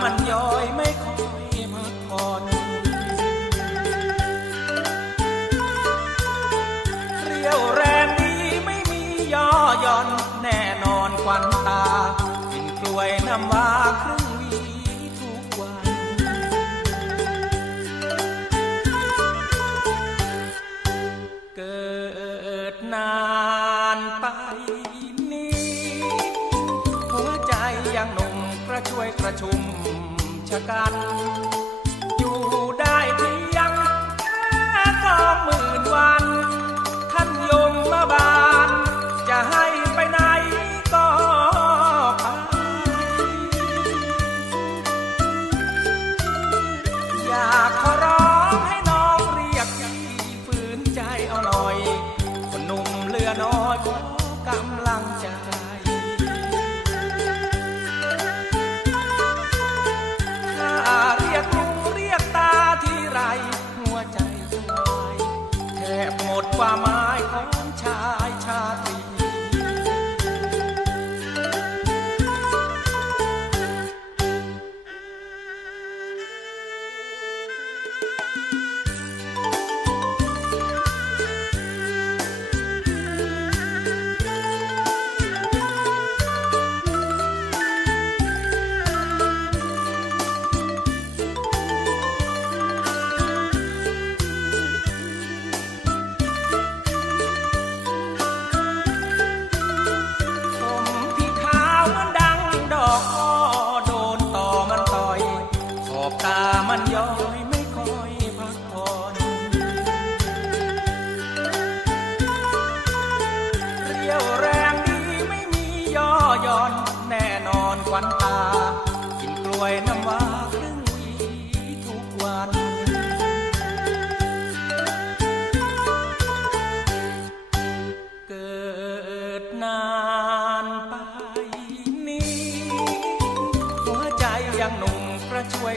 มันย้อยไม่ค่อยพักผ่อนเรียวแรงดีไม่มีย่อย่อนแน่นอนควันตากินกล้วยน้ำว้าครึ่ง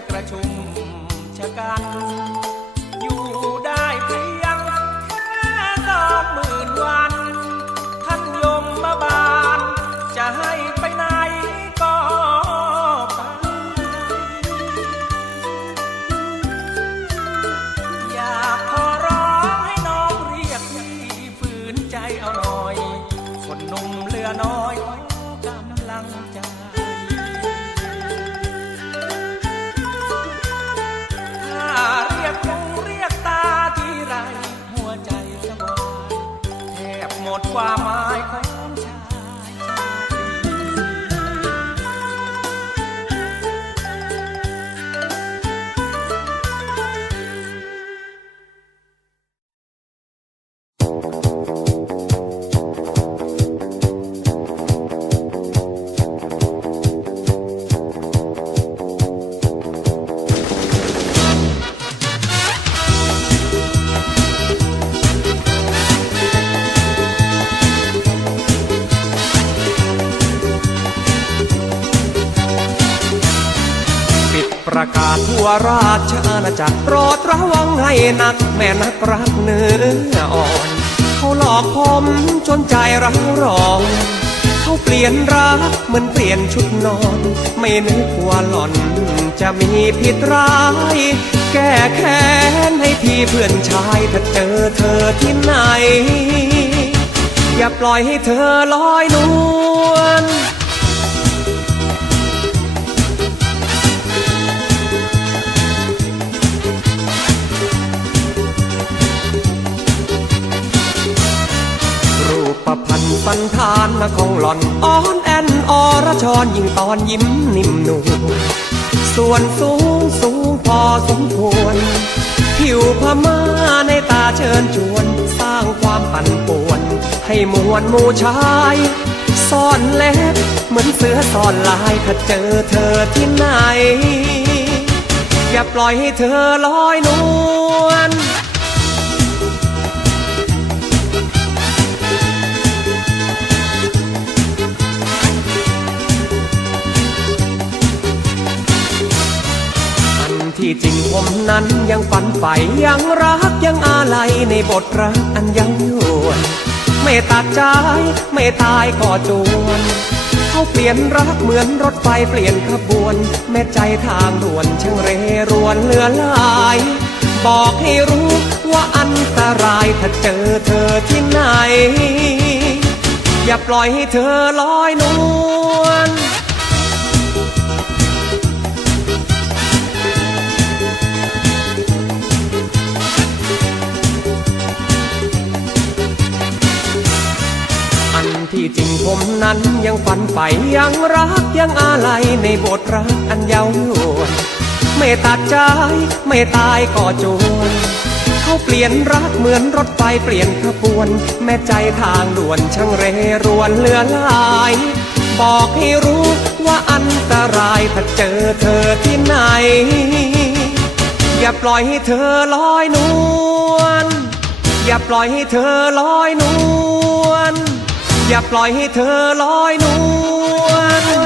กระช่วยกระชุม ชอาณาจักรโปรดระวังให้นัก แม่นักรักเนื้ออ่อน เขาหลอกผมจนใจร้าวรอง เขาเปลี่ยนรักเหมือนเปลี่ยนชุดนอน ไม่นึกว่าหล่อนจะมีผิดร้าย แก้แค้นให้พี่เพื่อนชายถ้าเจอเธอที่ไหน อย่าปล่อยให้เธอลอยนวลานของหล่อนอ่อนแอนอรชรยิ่งตอนยิ้มนิ่มนวลส่วนสูงสูงพอสมควร ผิวพม่าในตาเชิญชวน สร้างความปั่นป่วน ให้มวลมูชายซ่อนเล็บเหมือนเสือซ่อนลายถ้าเจอเธอที่ไหน อย่าปล่อยให้เธอลอยนวล ที่จริงผมนั้นยังฝันใฝ่ยังรักยังอาลัยในบทรักอันยังยวนไม่ตัดใจไม่ตายก็จวนเขาเปลี่ยนรักเหมือนรถไฟเปลี่ยนขบวน แม่ใจทางด่วนช่างเรรวนเหลือลาย บอกให้รู้ว่าอันตรายถ้าเจอเธอที่ไหน อย่าปล่อยให้เธอลอยนวล จริงผมนั้นยังฝันใฝ่ยังรักยังอาลัยในบทรักอันเยาวยวนไม่ตัดใจไม่ตายก็จวนเขาเปลี่ยนรักเหมือนรถไฟเปลี่ยนขบวน แม่ใจทางด่วนช่างเรรวนเลือลาย บอกให้รู้ว่าอันตรายถ้าเจอเธอที่ไหน อย่าปล่อยให้เธอลอยนวลอย่าปล่อยให้เธอลอยนวล อย่าปล่อยให้เธอลอยนวล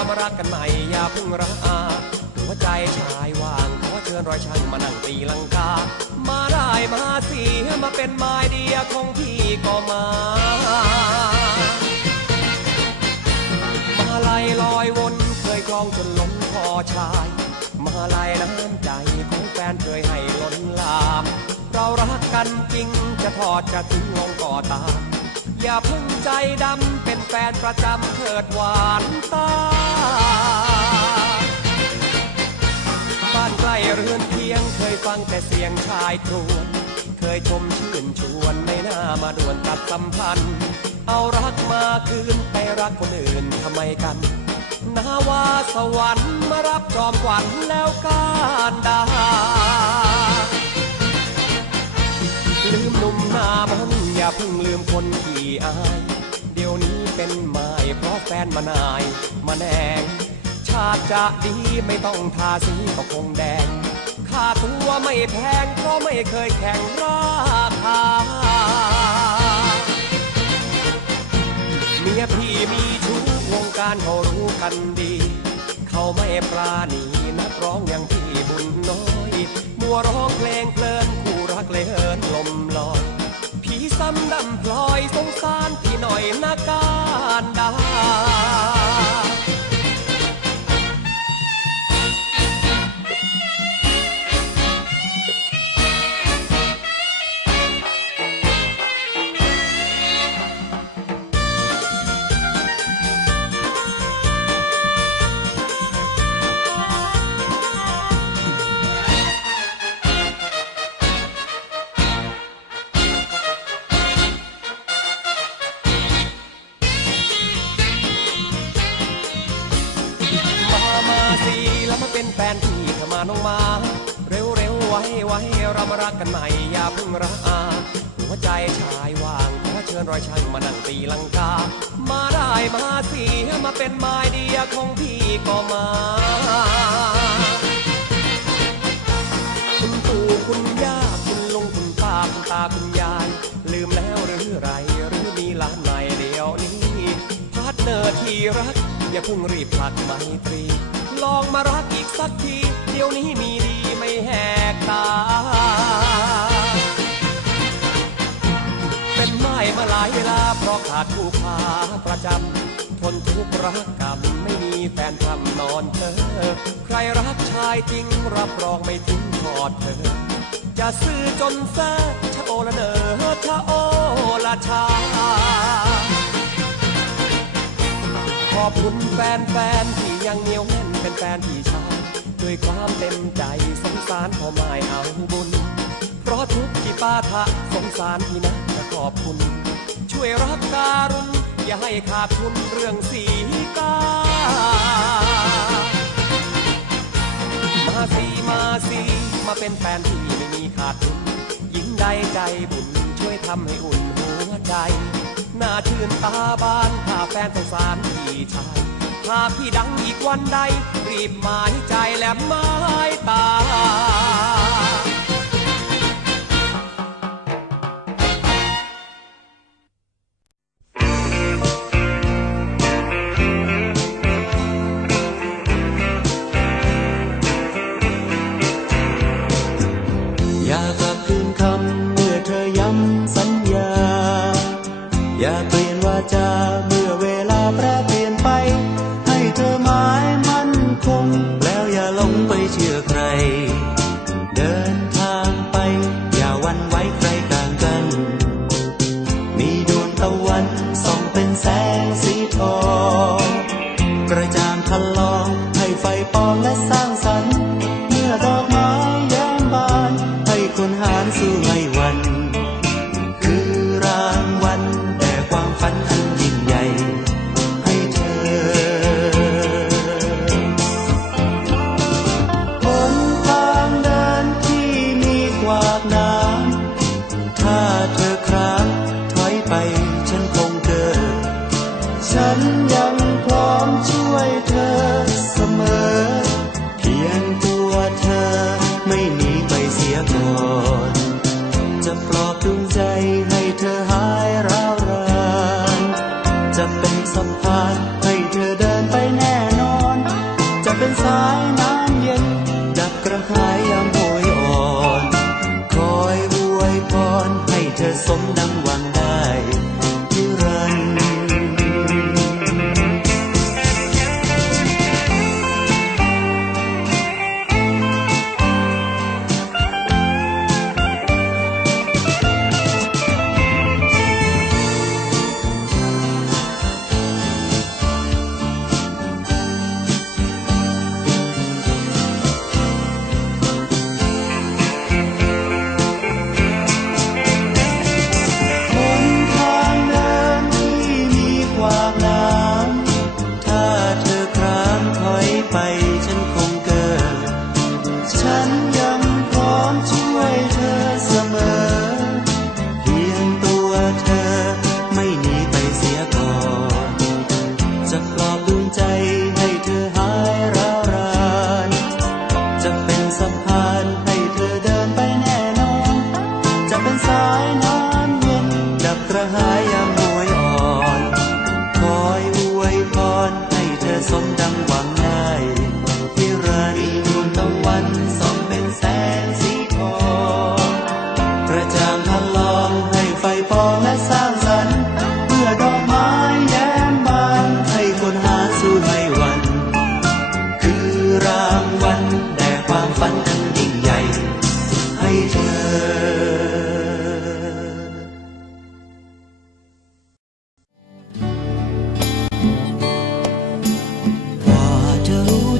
ไว้เรามารักกันใหม่อย่าเพิ่งรักอาหัวใจชายว่างขอเชิญรอยช่างมานั่งตีลังกา มาได้มาเสิมาเป็นไม้เดียของพี่ก็มา มาลายลอยวนเคยคลองจนล้นคอชาย มาลายน้ำใจของแฟนเคยให้ล้นลาม เรารักกันจริงจะทอดจะทิ้งลงก่อตาม อย่าเพึ่งใจดำเป็นแฟนประจำเถิดหวานตา บ้านใกล้เรือนเคียงเคยฟังแต่เสียงชายครวญเคยชมชื่นชวนในหน้ามาด่วนตัดสัมพันธ์ เอารักมาคืนไปรักคนอื่นทำไมกันนาวาสวรรค์มารับจอมขวัญแล้วการดา มหน้ามนอย่าเพิ่งลืมคนขี่อาย เดี๋ยวนี้เป็นไม้เพราะแฟนมานายมาแนง ชาติจะดีไม่ต้องทาสีก็คงแดง ค่าตัวไม่แพงเพราะไม่เคยแข่งราคาเมียพี่มีชู้วงการเขารู้กันดี เขาไม่ปราณีนักร้องอย่างพี่บุญน้อย มัวร้องเพลงเพลินคู่ กเลยเฮินลมลอยผีซ้ำดำพลอยสงสารพี่หน่อยนาการดา เป็นแฟนพี่เธอมาน้องมา เร็วเร็วไว้ไว้เรามารักกันใหม่อย่าเพิ่งรักอาหัวใจชายว่างขอเชิญรอยช่างมานั่งตีลังกา มาได้มาสิมาเป็นไม้เดียของพี่ก็มาคุณปู่คุณย่าคุณลุงคุณป้าคุณตาคุณยาย ลืมแล้วหรือไรหรือมีหลานใหม่เดียวนี้พาร์ทเนอร์ที่รัก อย่าเพิ่งรีบผลักไมตรี ลองมารักอีกสักที เดี๋ยวนี้มีดีไม่แหกตา เป็นไม้มาหลายเวลาเพราะขาดคู่พาประจำทนทุกข์รักกรรมไม่มีแฟนทำนอนเธอ ใครรักชายจริงรับรองไม่ทิ้งทอดเธอ จะซื้อจนแซ่ชะโอละเนอชะโอละชาขอบคุณแฟนๆที่ยังเหนียวแน่น เป็นแฟนพี่ชายด้วยความเต็มใจสงสารพ่อไม่เอาบุญ เพราะทุกที่ป้าทะสงสารพี่นะจะขอบคุณ ช่วยรักการุณอย่าให้ขาดทุนเรื่องสีกามาสีมาสีมาเป็นแฟนพี่ไม่มีขาดทุนยิ่งใดใจบุญช่วยทำให้อุ่นหัวใจ หน้าชื่นตาบานถ้าแฟนสงสารพี่ชาย ถ้าพี่ดังอีกวันใด รีบหมายใจแหลมไม้ตา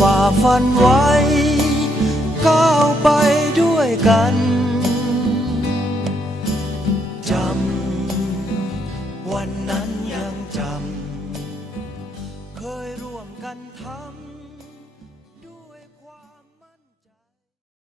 ฝ่าฟันไว้